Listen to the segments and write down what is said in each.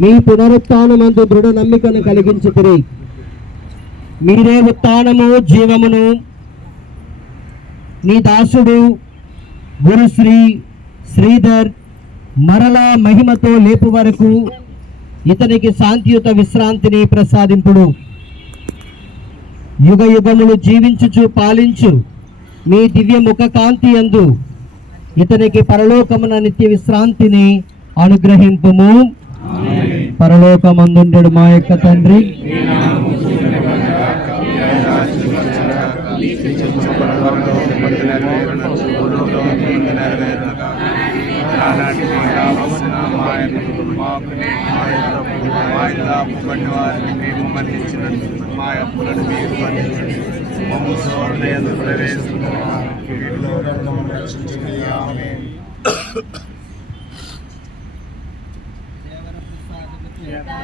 మీ పునరుత్నమందు దృఢ నమ్మికను కలిగించుకుని మీరే ఉత్నము జీవమును నీ దాసుడు గురుశ్రీ శ్రీధర్ మరలా మహిమతో లేపు వరకు ఇతనికి శాంతియుత విశ్రాంతిని ప్రసాదింపుడు. యుగ యుగములు జీవించుచు పాలించు మీ దివ్య ముఖ కాంతి అందు ఇతనికి పరలోకమున నిత్య విశ్రాంతిని అనుగ్రహింపుము. పరలోకమందుండెడు మా యొక్క తండ్రి. వారిని మా అప్పులను మీరు మన్నించండి మమ్మ సోదరులందు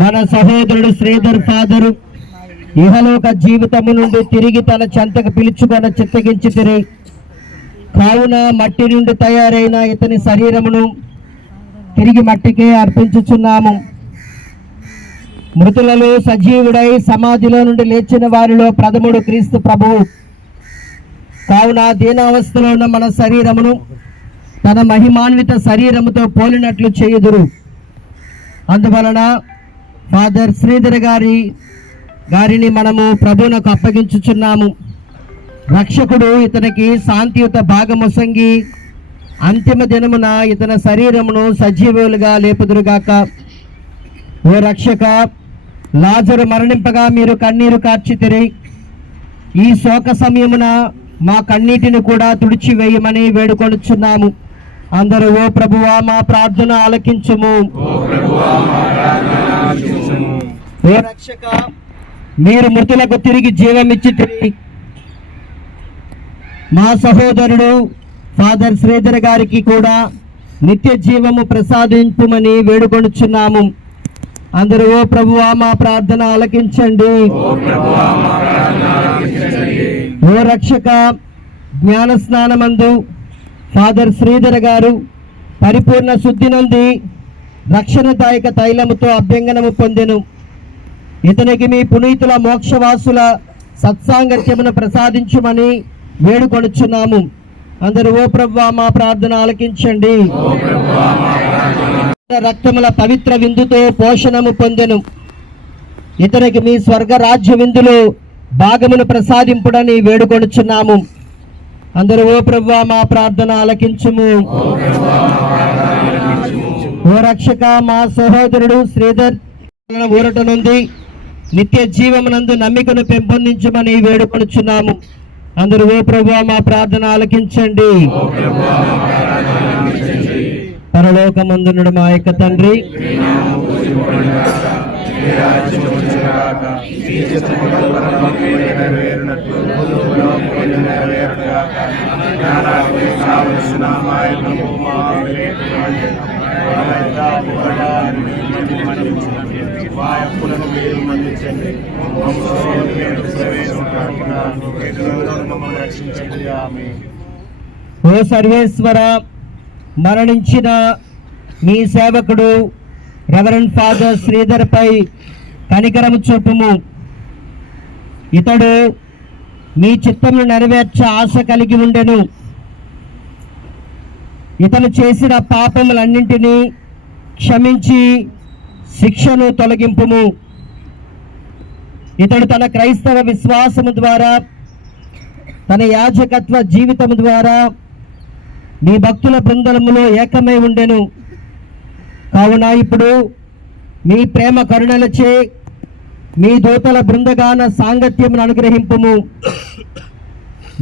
మన సహోదరుడు శ్రీధర్ ఫాదరు ఇహలోక జీవితము నుండి తిరిగి తన చెంతకు పిలుచుకొని చిత్తగించి తిరిగి కావున మట్టి నుండి తయారైన ఇతని శరీరమును తిరిగి మట్టికే అర్పించుచున్నాము. మృతులలో సజీవుడై సమాధిలో నుండి లేచిన వారిలో ప్రథముడు క్రీస్తు ప్రభువు కావున దీనావస్థలో ఉన్న మన శరీరమును తన మహిమాన్విత శరీరముతో పోలినట్లు చేయుదురు. అందువలన ఫాదర్ శ్రీధర్ గారి గారిని మనము ప్రభువునకు అప్పగించుచున్నాము. రక్షకుడు ఇతనికి శాంతియుత భాగముసంగి అంతిమ దినమున ఇతని శరీరమును సజీవులుగా లేపుదురుగాక. ఓ రక్షక లాజరు మరణింపగా మీరు కన్నీరు కార్చితిరి ఈ శోక సమయమున మా కన్నీటిని కూడా తుడిచివేయమని వేడుకొనుచున్నాము. అందరూ ఓ ప్రభువా మా ప్రార్థన ఆలకించుము. ఓ రక్షక మీరు మృతులకు తిరిగి జీవమిచ్చి తిరిగి. మా సహోదరుడు ఫాదర్ శ్రీధర్ గారికి కూడా నిత్య జీవము ప్రసాదింపుమని వేడుకొనుచున్నాము. అందరూ ఓ ప్రభువా మా ప్రార్థన ఆలకించండి. ఓ రక్షక జ్ఞాన స్నానమందు ఫాదర్ శ్రీధర్ గారు పరిపూర్ణ శుద్ధి నుండి రక్షణదాయక తైలముతో అభ్యంగనము పొందెను. ఇతనికి మీ పునీతుల మోక్షవాసుల సత్సాంగత్యమును ప్రసాదించుమని వేడుకొనుచున్నాము. అందరూ ఓ ప్రభు మా ప్రార్థన ఆలకించండి. రక్తముల పవిత్ర విందుతో పోషణము పొందెను. ఇతనికి మీ స్వర్గ రాజ్య విందులో భాగమును ప్రసాదింపుడని వేడుకొనుచున్నాము. అందరూ ఓ ప్రభు మా ప్రార్థన ఆలకించుము. ఓ రక్షక మా సహోదరుడు శ్రీధర్ ఊరట నుండి నిత్య జీవమునందు నమ్మికను పెంపొందించమని వేడుకొనుచున్నాము. అందరూ ఓ ప్రభు మా ప్రార్థన ఆలకించండి. పరలోకమందునుడు మా యొక్క తండ్రి. మీరు మన్నించండి ఓ సర్వేశ్వర మరణించిన మీ సేవకుడు రెవరెండ్ ఫాదర్ శ్రీధర్ పై కనికరము చూపుము. ఇతడు మీ చిత్తమును నెరవేర్చే ఆశ కలిగి ఉండెను. ఇతను చేసిన పాపములన్నింటినీ క్షమించి శిక్షను తొలగింపుము. ఇతడు తన క్రైస్తవ విశ్వాసము ద్వారా తన యాజకత్వ జీవితము ద్వారా మీ భక్తుల బృందములో ఏకమై ఉండెను. కావున ఇప్పుడు మీ ప్రేమ కరుణలచే మీ దూతల బృందగాన సాంగత్యమును అనుగ్రహింపుము.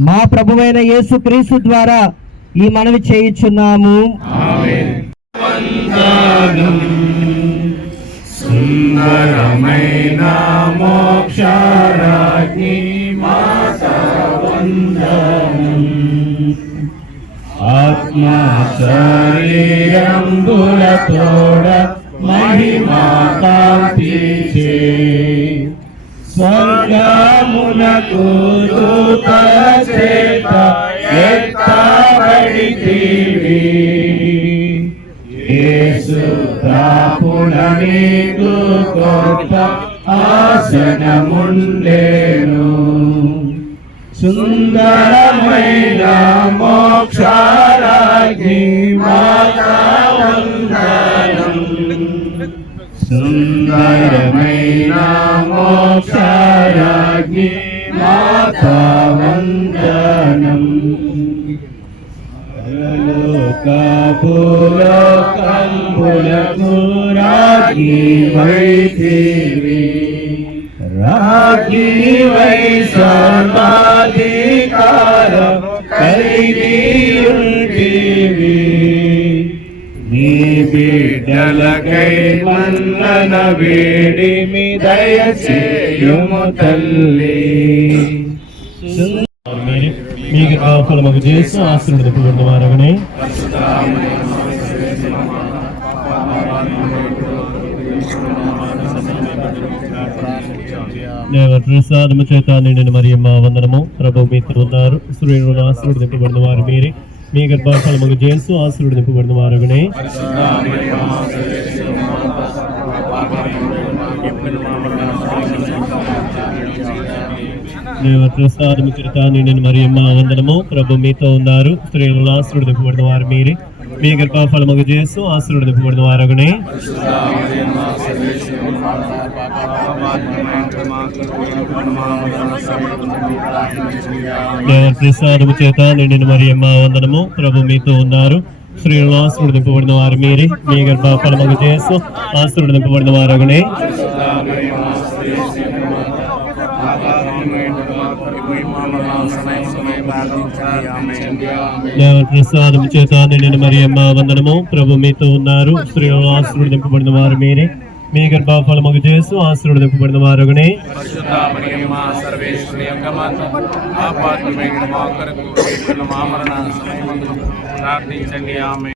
మా ప్రభువైన యేసుక్రీస్తు ద్వారా ఈ మనవి చేయుచున్నాము. సుందరమైన మోక్షారాజ్ఞి మాత వందనం ఆత్మ శరీరంబుల తోడ మహిమా కాంతిచే. స్వర్గమునకు దూతల చేత ఎత్తబడితివి యేసు తాపున నీకు గొప్ప ఆసనముండేను. సుందరమైన మోక్షారాజ్ఞి మాత సుందరమైన మోక్షారాజ్ఞి మాతా వందనం. లోకపులోకంబులకు రాగి వైదేవి. రాగి వై సర్వాధికారం కలిగి బిడ్డలకై మన్నన వేడి మీ దయచేయుము తల్లి మీకు ఫలమగు చేసి ఆశీర్వదింపబడిన వారగనే దేవ ప్రసాదము చేత నిండిన మరియమ్మ వందనము ప్రభు మీతో ఉన్నారు సూర్యుడు ఆశీర్వదింపబడిన వారు మీరే మీ గర్భఫలమగు చేసు ఆశీర్వదింపబడిన వారగనే దేవ ప్రసాదము చేత నిండిన మరియమ్మ వందనము ప్రభు మీతో ఉన్నారు స్త్రీలను ఆశీర్వదింపబడిన వారు మీరే మీ గర్భఫలమగు చేసు ఆశీర్వదింపబడిన వారగనే. దేవ ప్రసాదము చేత నిండిన మరియమ్మ వందనము. ప్రభు మీతో ఉన్నారు. స్త్రీలను ఆశీర్వదింపబడిన వారు మీరే. మీ గర్భఫలమగు చేసు ఆశీర్వదింపబడిన వారగనే దేవ ప్రసాదము చేత నిండిన మరియమ్మ వందనము. ప్రభు మీతో ఉన్నారు. స్త్రీలను ఆశీర్వదింపబడిన వారు మీరే. మీ మగ చేసు ఆశ్రుడు వారగనే. సర్వేశ్వరి ప్రార్థించండి. ఆమె